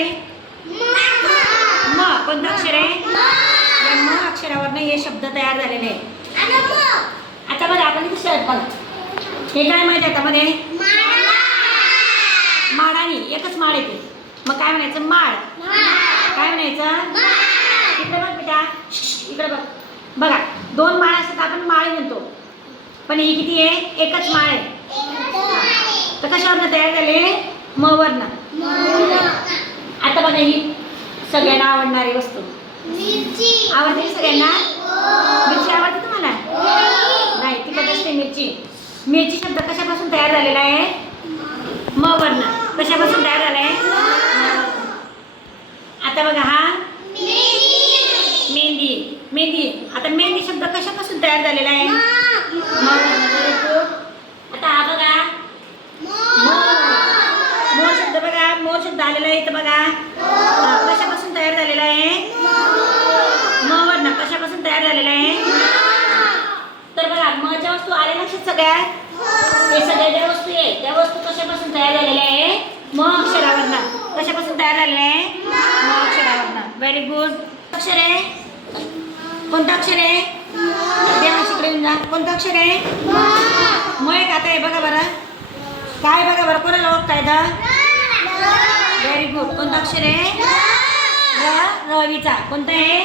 अक्षर? आहे म. कोणतं अक्षर? आहे या म अक्षरावरनं हे शब्द तयार झालेले आहेत. आता बघा आपण शर्ट बघा. हे काय माहिती आहे त्यामध्ये? माडानी एकच माळ येते मग काय म्हणायचं? माळ. काय म्हणायचं? इकडे बघ बेटा. इकडे बघ. बघा दोन माळ असतात आपण माळ म्हणतो. पण ही किती आहे? एकच माळ आहे. तर कशावरनं तयार झाले? म वरनं आता बघा ही सगळ्यांना आवडणारी वस्तू. आवडते सगळ्यांना? मिरची आवडते तुम्हाला? नाही तिखट असते मिरची. मिरची शब्द कशापासून तयार झालेला आहे? म वर्ण कशापासून तयार झालाय आता बघा हा. मेहंदी. मेहंदी. आता मेहंदी शब्द कशापासून तयार झालेला आहे म वर्ण. Very good. आता हा बघा मोर मोर शब्द बघा मोर शब्द आलेला आहे इथं बघा. कशापासून तयार झालेला आहे? मवर्ण कशापासून तयार झालेला आहे? तर बघा मच्या वस्तू आल्या लक्षात सगळ्या? हे सगळ्या ज्या वस्तू आहे त्या वस्तू कशापासून तयार झालेल्या आहे? म अक्षरावरनं. कशापासून तयार झालेलं आहे? म अक्षरावरनं. व्हेरी गुड अक्षर आहे? कोणतं अक्षर आहे? देवाशी इकडे जा. कोणतं अक्षर आहे? म एक आता आहे बघा बरं. काय बघा बरं? कोणाला ओळखताय द व्हेरी गुड कोणतं अक्षर आहे? रवीचा. कोणतं आहे?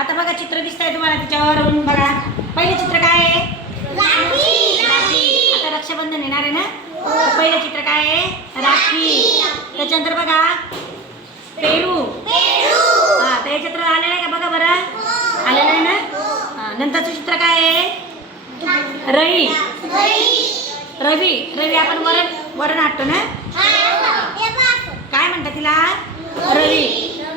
आता बघा चित्र दिसतंय तुम्हाला त्याच्यावर बघा. पहिले चित्र काय आहे? आता रक्षाबंधन येणार आहे ना? तर पहिलं चित्र काय आहे? राखी. त्याच्यानंतर बघा. पेरू. हा ते चित्र आलेलं आहे का? बघा बरं. आलेलं आहे ना? हा. नंतरचं चित्र काय आहे? रवी. रवी. रवी. आपण वरण वरण हाटतो ना? रवी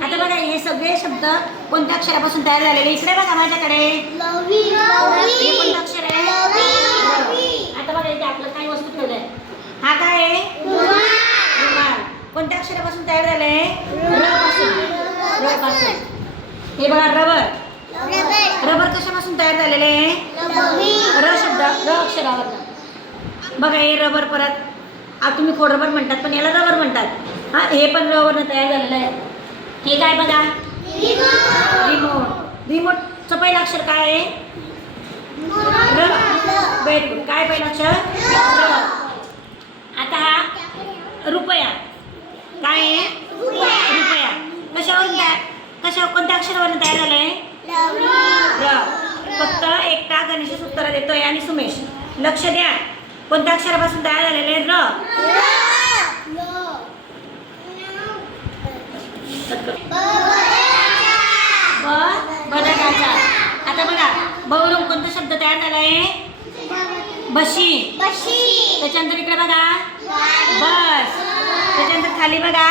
आता बघा हे सगळे शब्द कोणत्या अक्षरापासून तयार झालेले? इकडे बघा माझ्याकडे. हे कोणतं अक्षर आहे? आता बघा इथे आपलं काही वस्तू ठेवलंय? हा काय आहे? रुमाल. कोणत्या अक्षरापासून तयार झालंय? र पासून हे बघा रबर. रबर. कशापासून तयार झालेले आहे? र शब्द र अक्षरावर बघा हे रबर परत तुम्ही खोड रबर म्हणतात पण याला रबर म्हणतात. हा हे पण रवरनं तयार झालेलं आहे. हे काय बघा? रिमोट. रिमोटचं पहिलं अक्षर काय आहे? Very good. काय पहिलं अक्षर? र आता हा रुपया. काय आहे? रुपया. कशावरून तयार कशा कोणत्या अक्षरावरून तयार झालंय र फक्त एकटा गणेश उत्तर देतोय आणि सुमेश. लक्ष द्या. कोणत्या अक्षरापासून तयार झालेलं आहे? र ब बदकाचा. आता बघा बहुरूप कोणता शब्द तयार झाला आहे बशी. त्याच्यानंतर इकडे बघा. बस. त्याच्यानंतर खाली बघा.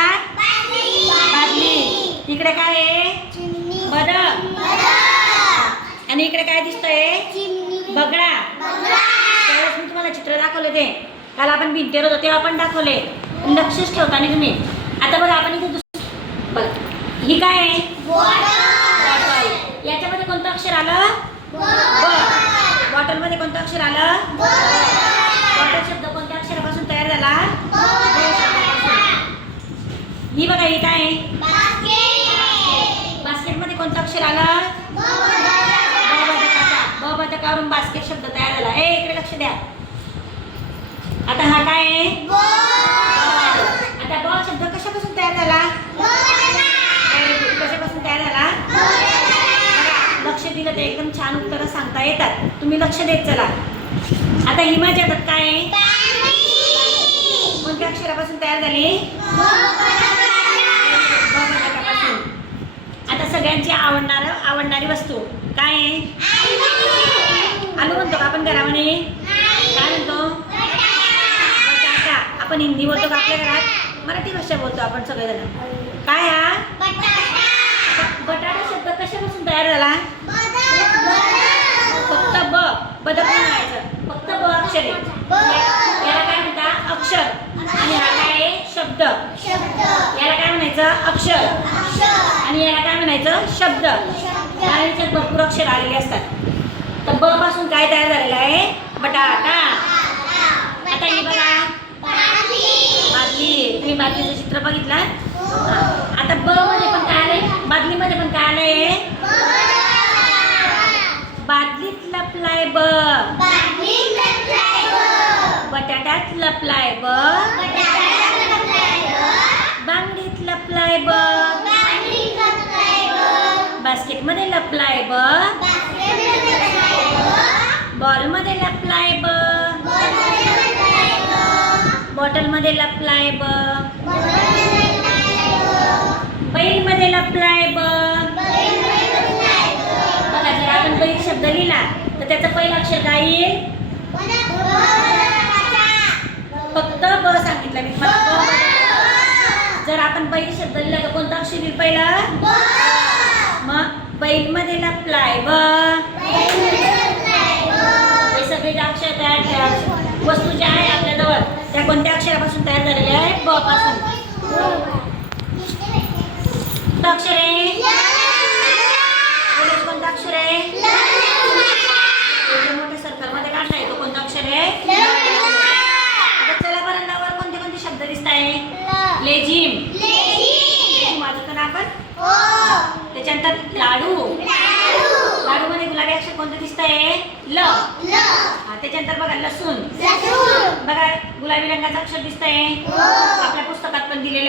बादली. इकडे काय आहे? बदक. आणि इकडे काय दिसतंय? बगडा त्यावेळेस मी तुम्हाला चित्र दाखवले ते. काल आपण भिंतीवर होतो तेव्हा आपण दाखवले. लक्षच ठेवता नाही तुम्ही. आता बघा आपण इथे ही काय आहे याच्यामध्ये कोणतं अक्षर आलं बॉटलमध्ये कोणतं अक्षर आलं बॉटल शब्द कोणत्या अक्षरापासून तयार झाला. ही बघा ही काय आहे बास्केटमध्ये कोणतं अक्षर आलं ब बदकावरून बास्केट शब्द तयार झाला ए इकडे लक्ष द्या आता हा काय आहे आता ब शब्द कशापासून तयार झाला Very good. कशापासून तयार झाला बघा, लक्ष दिलं तर एकदम छान उत्तरं सांगता येतात. तुम्ही लक्ष देत चला. आता हिमाच्या दत्त काय? आहे कोणत्या अक्षरापासून तयार झाली? आता सगळ्यांची आवडणार आवडणारी वस्तू. काय? आहे आलू म्हणतो का आपण घरामध्ये? काय म्हणतो? बटाटा. आपण हिंदी बोलतो का आपल्या घरात? मराठी भाषा बोलतो आपण सगळेजण. काय हा? बटाटा. शब्द कशापासून तयार झाला? ब बदक नाही म्हणायचं. फक्त ब अक्षर. आहे याला काय म्हणतात अक्षर. आणि हा काय आहे? शब्द. याला काय म्हणायचं? अक्षर. आणि याला काय म्हणायचं? शब्द. कारण याच्यात भरपूर अक्षर आलेले असतात. तर ब पासून काय तयार झालेलं आहे? बटाटा. आता हे बघा. चित्र बघितलं? हा. आता ब मध्ये पण काय आलंय? बादलीमध्ये पण काय आलंय? बादलीत लपलाय ब बटाट्यात लपलाय ब बांगडीत लपलाय ब बास्केटमध्ये लपलाय ब बॉलमध्ये लपलाय ब बॉटलमध्ये लपलाय ब बैलमध्ये लपलाय ब बघा बैल शब्द लिहिला तर त्याचं पहिलं अक्षर काय येईल? फक्त ब सांगितलं मी. जर आपण बैल शब्द लिहिला तर कोणतं अक्षर येईल पहिलं? मग बैलमध्ये लपलाय ब. हे सगळे जे अक्षर तयार त्या वस्तू ज्या आहे आपल्याजवळ त्या कोणत्या अक्षरापासून तयार झालेल्या आहे ब पासून. अक्षर आहे पहिलं कोणतं अक्षर आहे हे जे मोठ्या सर्कलमध्ये काढलं आहे तो कोणतं अक्षर आहे आता चला बरं लवर कोणते कोणते शब्द दिसत आहे लेझिम लेझिम वाजवतो ना आपण त्याच्यानंतर लाडू लाडू मध्ये गुलाबी अक्षर कोणतं दिसत आहे ल. हा, त्याच्यानंतर बघा लसूण. बघा गुलाबी रंगाचं अक्षर दिसत आहे आपल्या पुस्तकात पण दिलेलं